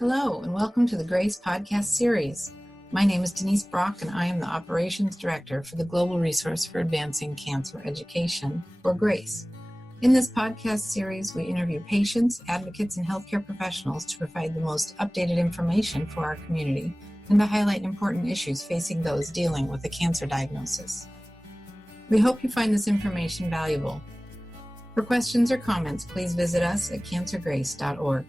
Hello, and welcome to the GRACE podcast series. My name is Denise Brock, and I am the Operations Director for the Global Resource for Advancing Cancer Education, or GRACE. In this podcast series, we interview patients, advocates, and healthcare professionals to provide the most updated information for our community and to highlight important issues facing those dealing with a cancer diagnosis. We hope you find this information valuable. For questions or comments, please visit us at cancergrace.org.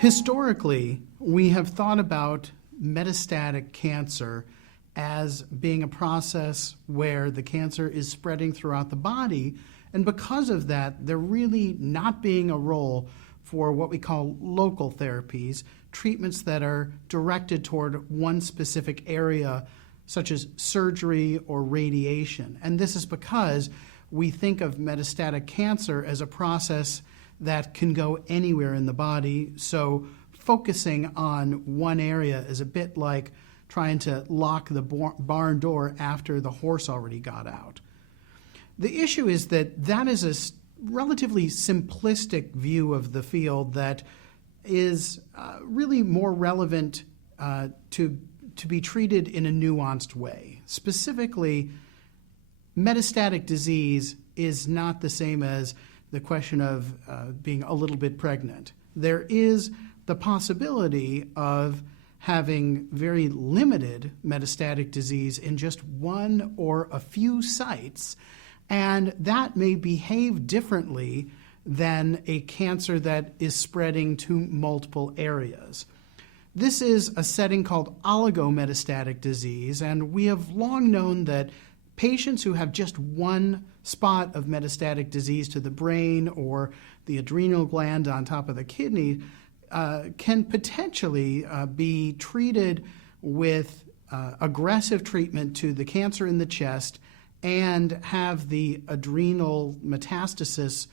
Historically, we have thought about metastatic cancer as being a process where the cancer is spreading throughout the body, and because of that, there really not being a role for what we call local therapies, treatments that are directed toward one specific area, such as surgery or radiation. And this is because we think of metastatic cancer as a process that can go anywhere in the body, so focusing on one area is a bit like trying to lock the barn door after the horse already got out. The issue is that is a relatively simplistic view of the field that is really more relevant to be treated in a nuanced way. Specifically, metastatic disease is not the same as the question of being a little bit pregnant. There is the possibility of having very limited metastatic disease in just one or a few sites, and that may behave differently than a cancer that is spreading to multiple areas. This is a setting called oligometastatic disease, and we have long known that patients who have just one spot of metastatic disease to the brain or the adrenal gland on top of the kidney can potentially be treated with aggressive treatment to the cancer in the chest and have the adrenal metastasis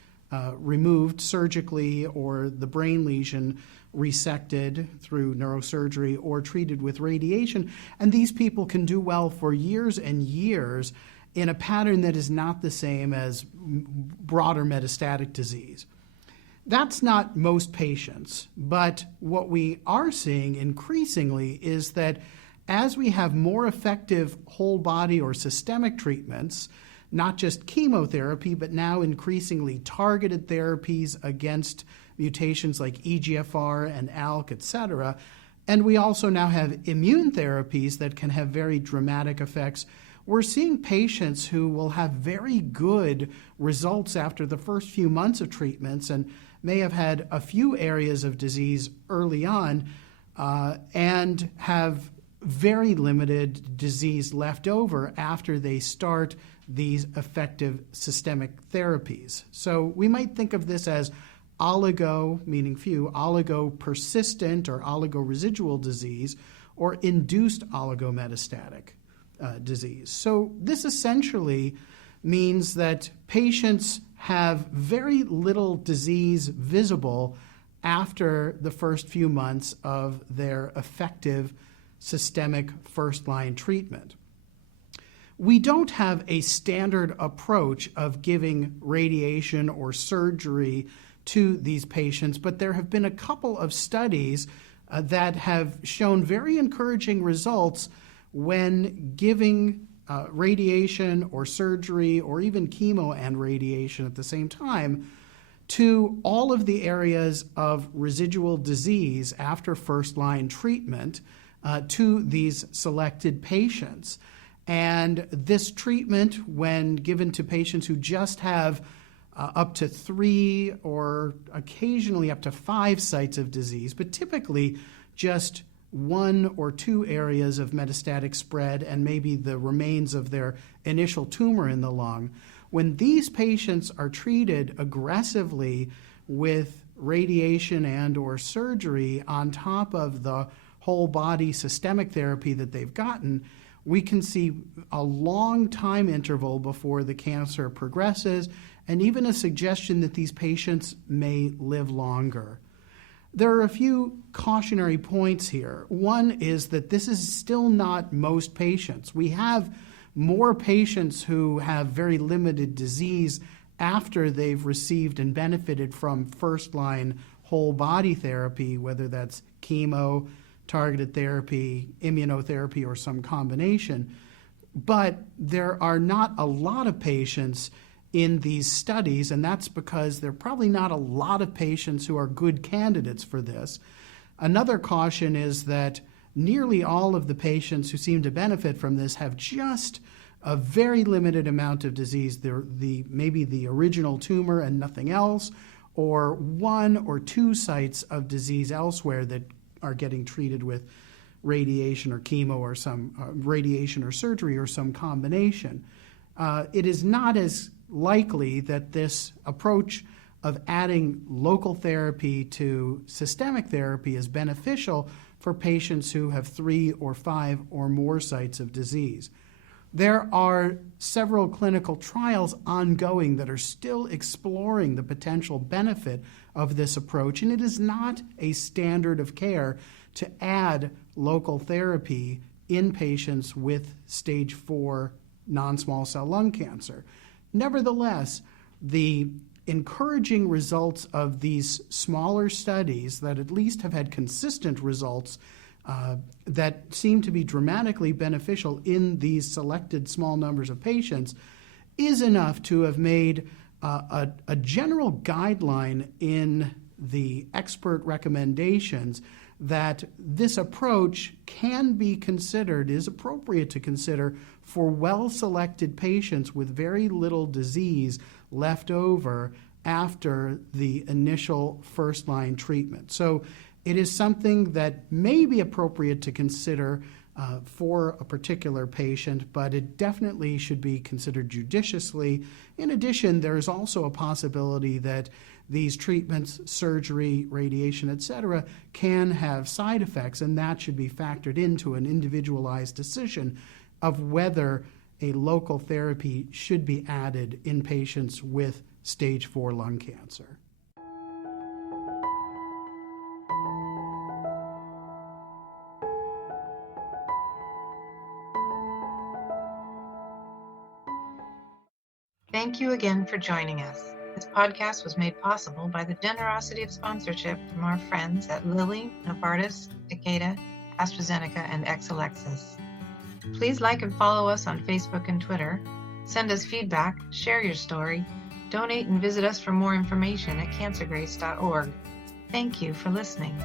removed surgically or the brain lesion resected through neurosurgery or treated with radiation. And these people can do well for years and years in a pattern that is not the same as broader metastatic disease. That's not most patients, but what we are seeing increasingly is that as we have more effective whole body or systemic treatments, not just chemotherapy, but now increasingly targeted therapies against mutations like EGFR and ALK, etc. And we also now have immune therapies that can have very dramatic effects. We're seeing patients who will have very good results after the first few months of treatments and may have had a few areas of disease early on and have very limited disease left over after they start these effective systemic therapies. So we might think of this as oligo, meaning few, oligo-persistent or oligo-residual disease, or induced oligometastatic disease. So this essentially means that patients have very little disease visible after the first few months of their effective systemic first-line treatment. We don't have a standard approach of giving radiation or surgery to these patients, but there have been a couple of studies that have shown very encouraging results when giving radiation or surgery or even chemo and radiation at the same time to all of the areas of residual disease after first-line treatment to these selected patients. And this treatment, when given to patients who just have up to 3 or occasionally up to 5 sites of disease, but typically just 1 or 2 areas of metastatic spread and maybe the remains of their initial tumor in the lung, when these patients are treated aggressively with radiation and or surgery on top of the whole body systemic therapy that they've gotten, we can see a long time interval before the cancer progresses and even a suggestion that these patients may live longer. There are a few cautionary points here. One is that this is still not most patients. We have more patients who have very limited disease after they've received and benefited from first-line whole body therapy, whether that's chemo, targeted therapy, immunotherapy, or some combination. But there are not a lot of patients in these studies, and that's because there are probably not a lot of patients who are good candidates for this. Another caution is that nearly all of the patients who seem to benefit from this have just a very limited amount of disease, maybe the original tumor and nothing else, or 1 or 2 sites of disease elsewhere that are getting treated with radiation or chemo or some radiation or surgery or some combination. It is not as likely that this approach of adding local therapy to systemic therapy is beneficial for patients who have 3 or 5 or more sites of disease. There are several clinical trials ongoing that are still exploring the potential benefit of this approach, and it is not a standard of care to add local therapy in patients with stage 4 non-small cell lung cancer. Nevertheless, the encouraging results of these smaller studies that at least have had consistent results that seem to be dramatically beneficial in these selected small numbers of patients is enough to have made a general guideline in the expert recommendations that this approach can be considered, is appropriate to consider for well-selected patients with very little disease left over after the initial first-line treatment. So it is something that may be appropriate to consider for a particular patient, but it definitely should be considered judiciously. In addition, there is also a possibility that these treatments, surgery, radiation, etc., can have side effects, and that should be factored into an individualized decision of whether a local therapy should be added in patients with stage 4 lung cancer. Thank you again for joining us. This podcast was made possible by the generosity of sponsorship from our friends at Lilly, Novartis, Takeda, AstraZeneca, and Exelixis. Please like and follow us on Facebook and Twitter. Send us feedback, share your story, donate and visit us for more information at cancergrace.org. Thank you for listening.